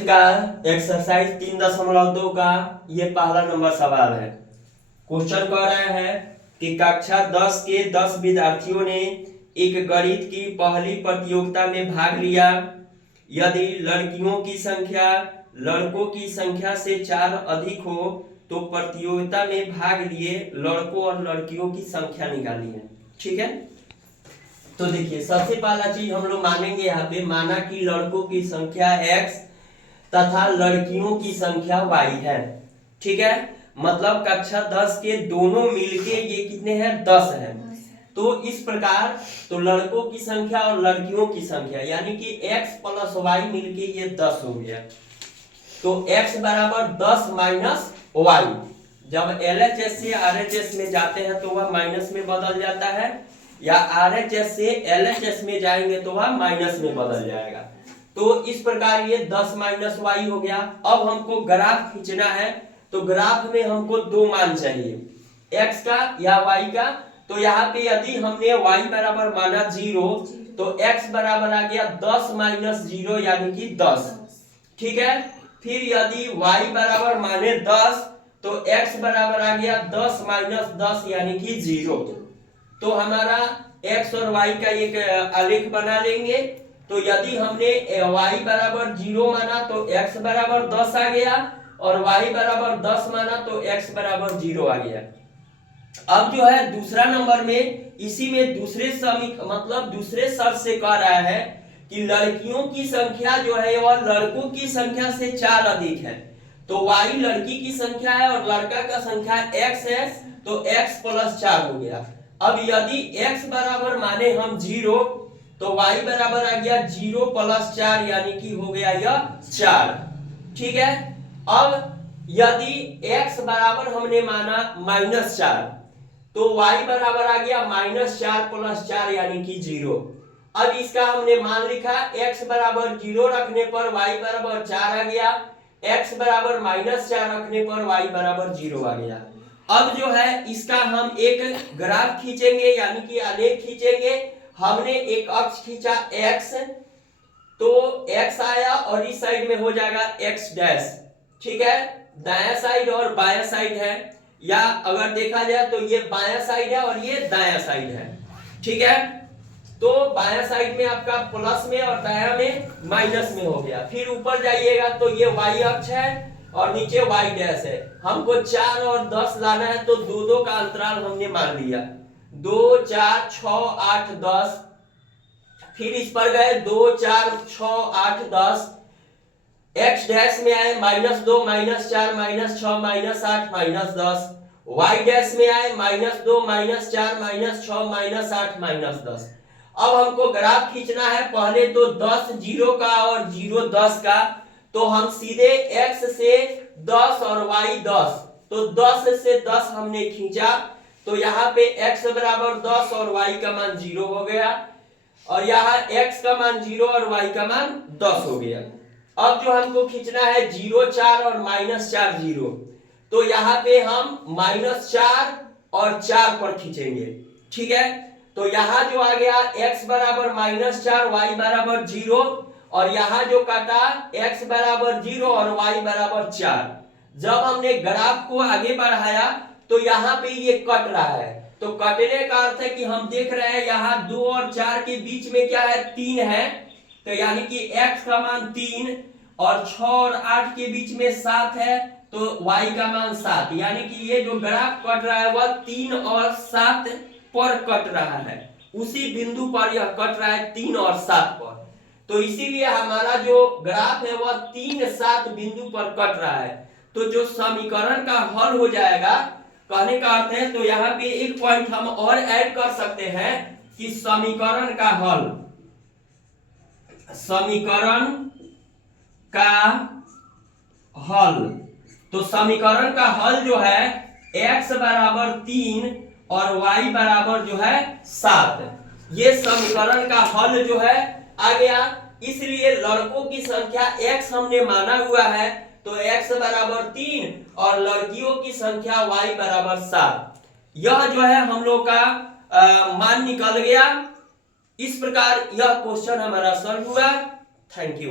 का एक्सरसाइज 3.2 का ये पहला नंबर सवाल है। क्वेश्चन कह रहा है कि कक्षा 10 के 10 विद्यार्थियों ने एक गणित की पहली प्रतियोगिता में भाग लिया। यदि लड़कियों की संख्या लड़कों की संख्या से 4 अधिक हो तो प्रतियोगिता में भाग लिए लड़कों और लड़कियों की संख्या निकाली है। ठीक है, तो देखिए सबसे पहला चीज हम लोग मानेंगे यहाँ पे, माना कि लड़कों की संख्या x तथा लड़कियों की संख्या y है। ठीक है, मतलब कक्षा 10 के दोनों मिलके ये कितने हैं, 10 है। तो इस प्रकार तो लड़कों की संख्या और लड़कियों की संख्या यानी कि x प्लस y मिलके ये 10 हो गया। तो x बराबर 10 माइनस y, जब LHS से RHS में जाते हैं तो वह माइनस में बदल जाता है, या RHS से LHS में जाएंगे तो वह माइनस में बदल जाएगा। तो इस प्रकार ये 10 माइनस वाई हो गया। अब हमको ग्राफ खींचना है, तो ग्राफ में हमको दो मान चाहिए, x का या y का। तो यहाँ पे यदि हमने y बराबर माना 0 तो x बराबर आ गया 10 माइनस 0 यानी कि 10। ठीक है, फिर यदि y बराबर माने 10 तो x बराबर आ गया 10 माइनस 10 यानी कि 0। तो हमारा x और y का एक आलेख बना लेंगे। तो यदि हमने y बराबर 0 माना तो x बराबर 10 आ गया, और y बराबर 10 माना तो x बराबर 0 आ गया। अब जो है दूसरा नंबर में इसी में दूसरे मतलब दूसरे शर्त से कह रहा है कि लड़कियों की संख्या जो है वह लड़कों की संख्या से 4 अधिक है। तो y लड़की की संख्या है और लड़का का संख्या x है, तो x प्लस 4 हो गया। अब यदि x बराबर माने हम 0 तो y बराबर आ गया 0 प्लस 4 यानी कि हो गया यह 4। ठीक है, अब यदि x बराबर हमने माना माइनस 4 तो y बराबर आ गया माइनस 4 प्लस 4 यानी कि 0। अब इसका हमने मान लिखा, x बराबर 0 रखने पर y बराबर 4 आ गया, x बराबर माइनस 4 रखने पर y बराबर 0 आ गया। अब जो है इसका हम एक ग्राफ खींचेंगे यानी कि आलेख खींचेंगे। हमने एक अक्ष खींचा x, तो x आया और इस साइड में हो जाएगा x डैश। ठीक है, दायां साइड और बायां साइड है, या अगर देखा जाए तो ये बायां साइड है और ये दायां साइड है। ठीक है, तो बायां साइड में आपका प्लस में और दायां में माइनस में हो गया। फिर ऊपर जाइएगा तो ये y अक्ष है और नीचे y डैश है। हमको 4 और 10 लाना है, तो 2-2 का अंतराल हमने मान लिया, 2 4 6 8 10। फिर इस पर गए 2 4 6 8 10, x डैश में आए -2 -4 -6 -8 -10, y डैश में आए -2 -4 -6 -8 -10। अब हमको ग्राफ खींचना है, पहले तो 10 0 का और 0 10 का। तो हम सीधे x से 10 और y 10, तो 10 से 10 हमने खींचा, तो यहाँ पे x बराबर 10 और y का मान 0 हो गया, और यहाँ x का मान 0 और y का मान 10 हो गया। अब जो हमको खींचना है 0 4 और -4 0, तो यहाँ पे हम -4 और 4 पर खींचेंगे। ठीक है, तो यहाँ जो आ गया x बराबर -4 y बराबर 0, और यहाँ जो काटा x बराबर 0 और y बराबर 4। जब हमने ग्राफ को आगे बढ़ाया तो यहाँ पे ये कट रहा है, तो कटने का अर्थ है कि हम देख रहे हैं यहाँ 2 और 4 के बीच में क्या है, 3 है। तो यानी कि x का मान 3, और 6 और 8 के बीच में 7 है, तो y का मान 7। यानी कि ये जो ग्राफ कट रहा है वह 3 और 7 पर कट रहा है, उसी बिंदु पर यह कट रहा है 3 और 7 पर। तो इसीलिए हमारा जो ग्राफ है वह 3 7 बिंदु पर कट रहा है। तो जो समीकरण का हल हो जाएगा, कहने का अर्थ है, तो यहाँ पे एक पॉइंट हम और ऐड कर सकते हैं कि समीकरण का हल, समीकरण का हल, तो समीकरण का हल जो है x बराबर 3 और y बराबर जो है 7, ये समीकरण का हल जो है आ गया। इसलिए लड़कों की संख्या x हमने माना हुआ है, तो x बराबर 3 और लड़कियों की संख्या y बराबर 7। यह जो है हम लोग का मान निकल गया। इस प्रकार यह क्वेश्चन हमारा सॉल्व हुआ। Thank you.